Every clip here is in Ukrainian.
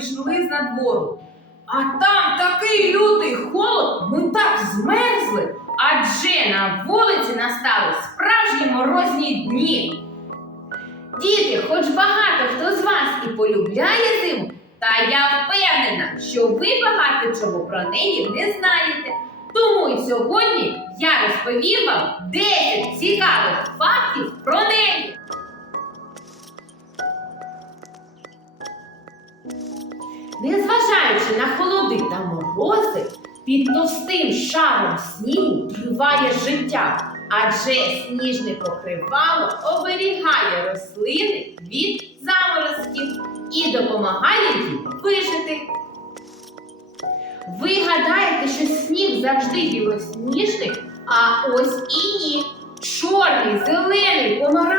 пішли з надвору. А там такий лютий холод, ми так змерзли, адже на вулиці настали справжні морозні дні. Діти, хоч багато хто з вас і полюбляє зиму, та я впевнена, що ви багато чого про неї не знаєте. Тому й сьогодні я розповім вам 10 цікавих фактів про неї. Незважаючи на холоди та морози, під товстим шаром снігу триває життя, адже сніжне покривало оберігає рослини від заморозків і допомагає їм вижити. Ви гадаєте, що сніг завжди білосніжний, а ось і ні. Чорний, зелений, помаранчевий.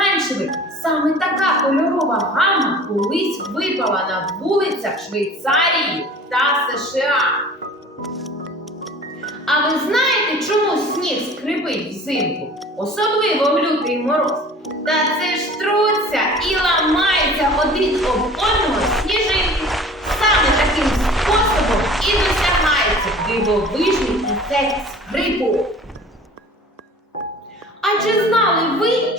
Саме така кольорова гамма колись випала на вулицях Швейцарії та США. А ви знаєте, чому сніг скрипить взимку? Особливо в лютий мороз. Та це ж труться і ламаються один об одного сніжинки. Саме таким способом і досягається дивовижний ефект скрипу.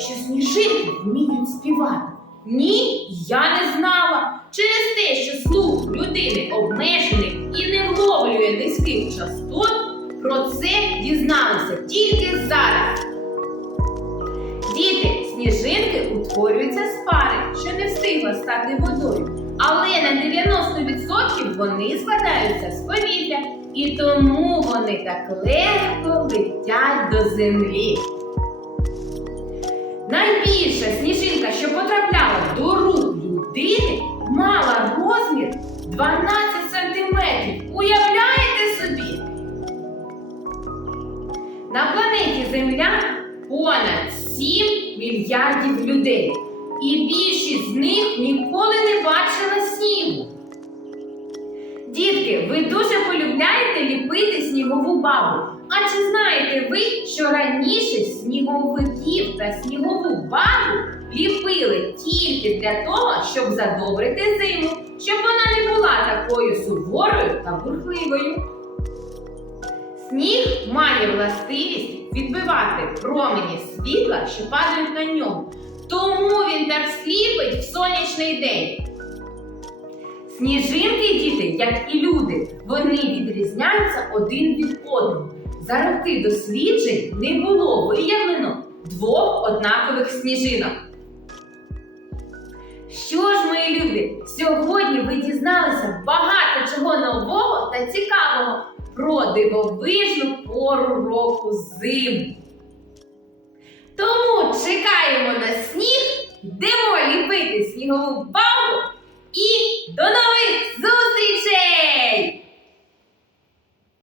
Що сніжинки вміють співати? Ні, я не знала. Через те, що слух людини обмежений і не вловлює низьких частот, про це дізналися тільки зараз. Діти, сніжинки утворюються з пари, що не встигла стати водою. Але на 90% вони складаються з повітря, і тому вони так легко летять до землі. Найбільша сніжинка, що потрапляла до рук людини, мала розмір 12 сантиметрів. Уявляєте собі? На планеті Земля понад 7 мільярдів людей. І більшість з них ніколи не полюбляєте ліпити снігову бабу. А чи знаєте ви, що раніше сніговиків та снігову бабу ліпили тільки для того, щоб задобрити зиму, щоб вона не була такою суворою та бурхливою? Сніг має властивість відбивати промені світла, що падають на ньому. Тому він так сліпить в сонячний день. Сніжинки, діти, як і люди, вони відрізняються один від одного. За роки досліджень не було виявлено двох однакових сніжинок. Що ж, мої люди, сьогодні ви дізналися багато чого нового та цікавого про дивовижну пору року зиму. Тому чекаємо на сніг, йдемо ліпити снігову бабу і до нових Please,